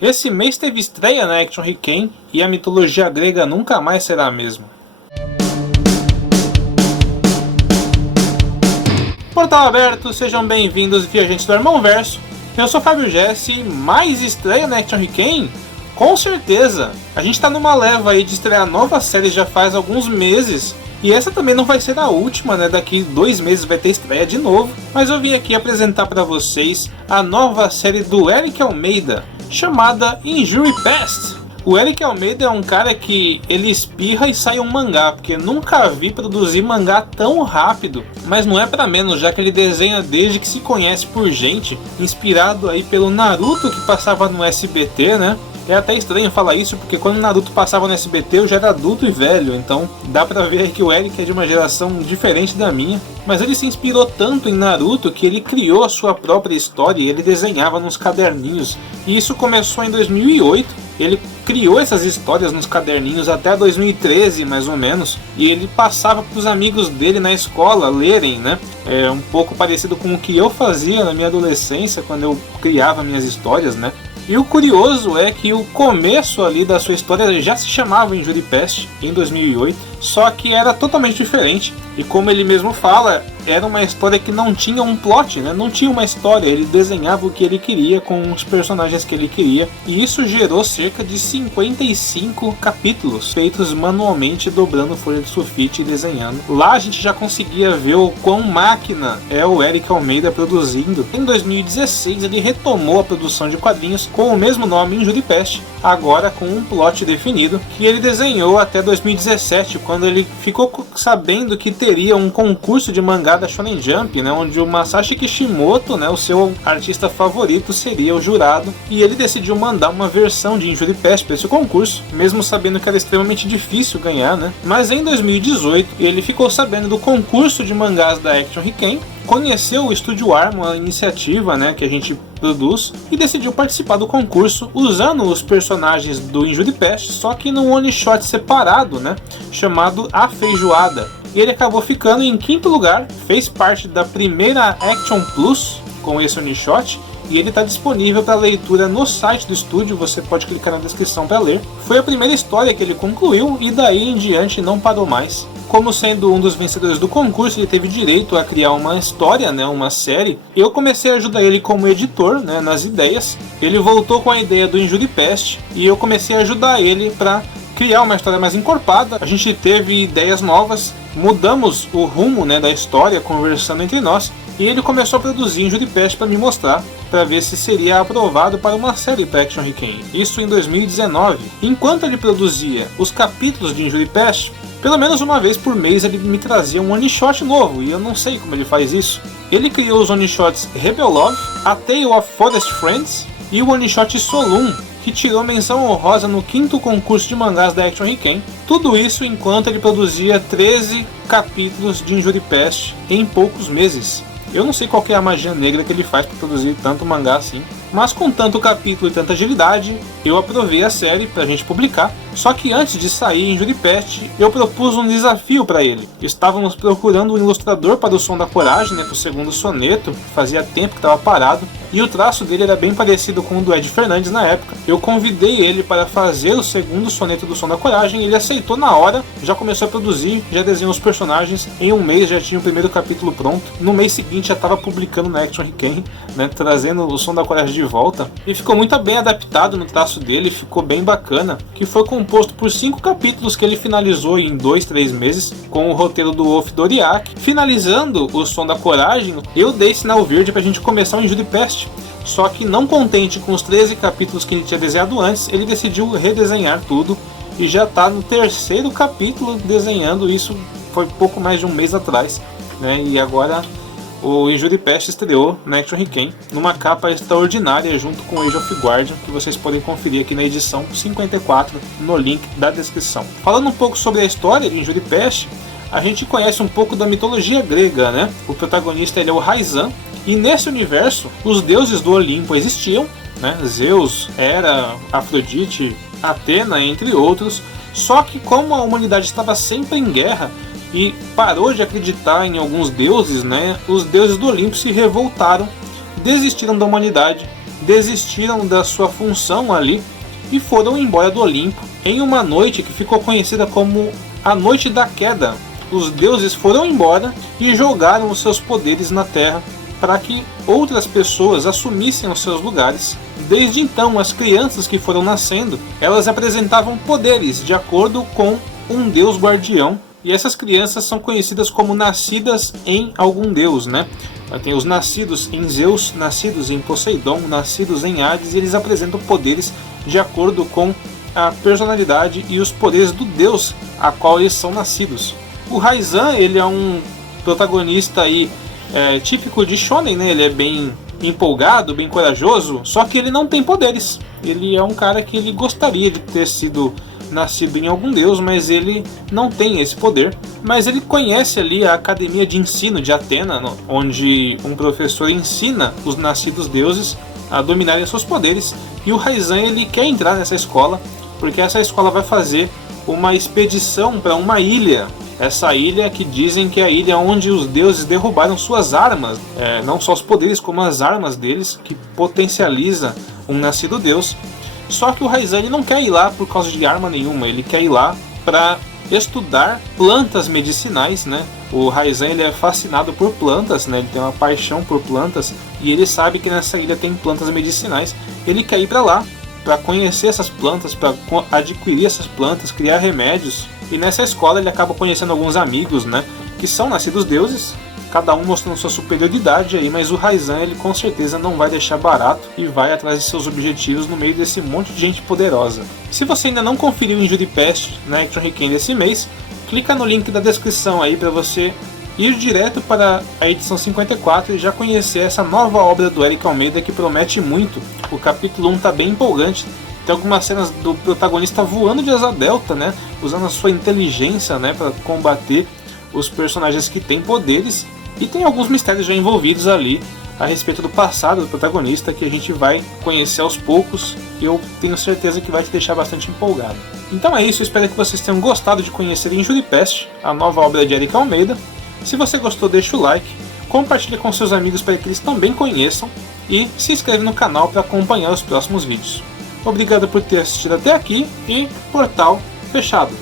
Esse mês teve estreia na Action Hiken e a mitologia grega nunca mais será a mesma. Portal aberto, sejam bem-vindos, viajantes do Irmãoverso. Eu sou Fábio Jesse e mais estreia na Action Hiken? Com certeza! A gente tá numa leva aí de estrear nova série já faz alguns meses. E essa também não vai ser a última, né? Daqui 2 meses vai ter estreia de novo. Mas eu vim aqui apresentar para vocês a nova série do Eric Almeida, chamada Injury Past. O Eric Almeida é um cara que ele espirra e sai um mangá, porque nunca vi produzir mangá tão rápido. Mas não é para menos, já que ele desenha desde que se conhece por gente, inspirado aí pelo Naruto que passava no SBT, né? É até estranho falar isso, porque quando Naruto passava no SBT eu já era adulto e velho, então dá pra ver que o Eric é de uma geração diferente da minha. Mas ele se inspirou tanto em Naruto que ele criou a sua própria história e ele desenhava nos caderninhos. E isso começou em 2008. Ele criou essas histórias nos caderninhos até 2013, mais ou menos, e ele passava para os amigos dele na escola lerem, né? É um pouco parecido com o que eu fazia na minha adolescência, quando eu criava minhas histórias, né? E o curioso é que o começo ali da sua história já se chamava Injury Past, em 2008, só que era totalmente diferente. E como ele mesmo fala, era uma história que não tinha um plot, né? Não tinha uma história, ele desenhava o que ele queria com os personagens que ele queria. E isso gerou cerca de 55 capítulos, feitos manualmente, dobrando folha de sulfite e desenhando. Lá a gente já conseguia ver o quão máquina é o Eric Almeida produzindo. Em 2016 ele retomou a produção de quadrinhos com o mesmo nome, Injury Past, agora com um plot definido, que ele desenhou até 2017, quando ele ficou sabendo que teria um concurso de mangá da Shonen Jump, né, onde o Masashi Kishimoto, né, o seu artista favorito, seria o jurado, e ele decidiu mandar uma versão de Injury Past para esse concurso, mesmo sabendo que era extremamente difícil ganhar, né? Mas em 2018 ele ficou sabendo do concurso de mangás da Action Hiken, conheceu o Estúdio Arm, uma iniciativa, né, que a gente produz, e decidiu participar do concurso usando os personagens do Injury Past, só que num one shot separado, né, chamado A Feijoada. E ele acabou ficando em 5º lugar, fez parte da primeira Action Plus com esse one shot, e ele está disponível para leitura no site do estúdio, você pode clicar na descrição para ler. Foi a primeira história que ele concluiu e daí em diante não parou mais. Como sendo um dos vencedores do concurso, ele teve direito a criar uma história, né, uma série. Eu comecei a ajudar ele como editor, né, nas ideias. Ele voltou com a ideia do Injury Past e eu comecei a ajudar ele para criar uma história mais encorpada. A gente teve ideias novas, mudamos o rumo, né, da história, conversando entre nós. E ele começou a produzir Injury Past para me mostrar, para ver se seria aprovado para uma série para Action Hiken. Isso em 2019. Enquanto ele produzia os capítulos de Injury Past, pelo menos uma vez por mês ele me trazia um one shot novo, e eu não sei como ele faz isso. Ele criou os one shots Rebel Love, A Tale of Forest Friends e o one shot Solun, que tirou menção honrosa no 5º concurso de mangás da Action Hiken. Tudo isso enquanto ele produzia 13 capítulos de Injury Past em poucos meses. Eu não sei qual que é a magia negra que ele faz para produzir tanto mangá assim, mas com tanto capítulo e tanta agilidade, eu aprovei a série pra gente publicar. Só que antes de sair em Injury Past, eu propus um desafio para ele. Estávamos procurando um ilustrador para o Som da Coragem, né, pro 2º soneto, fazia tempo que estava parado, e o traço dele era bem parecido com o do Ed Fernandes na época. Eu convidei ele para fazer o 2º soneto do Som da Coragem, ele aceitou na hora, já começou a produzir, já desenhou os personagens, em um mês já tinha o primeiro capítulo pronto, no mês seguinte já estava publicando na Action Hiken, né, trazendo o Som da Coragem de volta, e ficou muito bem adaptado no traço dele, ficou bem bacana, que foi composto por 5 capítulos que ele finalizou em 2-3 meses, com o roteiro do Wolf Doriak. Finalizando o Som da Coragem, eu dei sinal verde pra gente começar o Injury Past. Só que não contente com os 13 capítulos que ele tinha desenhado antes, ele decidiu redesenhar tudo e já está no 3º capítulo desenhando. Isso foi pouco mais de um mês atrás, né? E agora o Injury Past estreou na Action Hiken numa capa extraordinária junto com Age of Guardian, que vocês podem conferir aqui na edição 54 no link da descrição. Falando um pouco sobre a história de Injury Past, a gente conhece um pouco da mitologia grega, né? O protagonista ele é o Raizan, e nesse universo os deuses do Olimpo existiam, né? Zeus, Hera, Afrodite, Atena, entre outros. Só que como a humanidade estava sempre em guerra e parou de acreditar em alguns deuses, né? Os deuses do Olimpo se revoltaram, desistiram da humanidade, desistiram da sua função ali e foram embora do Olimpo em uma noite que ficou conhecida como a Noite da Queda. Os deuses foram embora e jogaram os seus poderes na Terra para que outras pessoas assumissem os seus lugares. Desde então, as crianças que foram nascendo, elas apresentavam poderes de acordo com um deus guardião, e essas crianças são conhecidas como nascidas em algum deus, né? Tem os nascidos em Zeus, nascidos em Poseidon, nascidos em Hades, e eles apresentam poderes de acordo com a personalidade e os poderes do deus a qual eles são nascidos. O Raizan, ele é um protagonista aí, típico de shonen, né? Ele é bem empolgado, bem corajoso, só que ele não tem poderes. Ele é um cara que ele gostaria de ter sido nascido em algum deus, mas ele não tem esse poder. Mas ele conhece ali a academia de ensino de Atena, onde um professor ensina os nascidos deuses a dominarem seus poderes, e o Raizan, ele quer entrar nessa escola, porque essa escola vai fazer uma expedição para uma ilha. Essa ilha que dizem que é a ilha onde os deuses derrubaram suas armas, não só os poderes como as armas deles, que potencializa um nascido deus. Só que o Raizan não quer ir lá por causa de arma nenhuma, ele quer ir lá para estudar plantas medicinais, né? O Raizan, ele é fascinado por plantas, né? Ele tem uma paixão por plantas e ele sabe que nessa ilha tem plantas medicinais. Ele quer ir para lá para conhecer essas plantas, para adquirir essas plantas, criar remédios. E nessa escola ele acaba conhecendo alguns amigos, né, que são nascidos deuses, cada um mostrando sua superioridade aí, mas o Raizan, ele com certeza não vai deixar barato e vai atrás de seus objetivos no meio desse monte de gente poderosa. Se você ainda não conferiu Injury Past na Action Hiken desse mês, clica no link da descrição aí para você ir direto para a edição 54 e já conhecer essa nova obra do Eric Almeida, que promete muito. O capítulo 1 está bem empolgante. Tem algumas cenas do protagonista voando de asa delta, né, usando a sua inteligência, né, para combater os personagens que têm poderes. E tem alguns mistérios já envolvidos ali a respeito do passado do protagonista, que a gente vai conhecer aos poucos, e eu tenho certeza que vai te deixar bastante empolgado. Então é isso, eu espero que vocês tenham gostado de conhecer Injury Past, a nova obra de Eric Almeida. Se você gostou, deixa o like, compartilhe com seus amigos para que eles também conheçam, e se inscreve no canal para acompanhar os próximos vídeos. Obrigado por ter assistido até aqui, e portal fechado.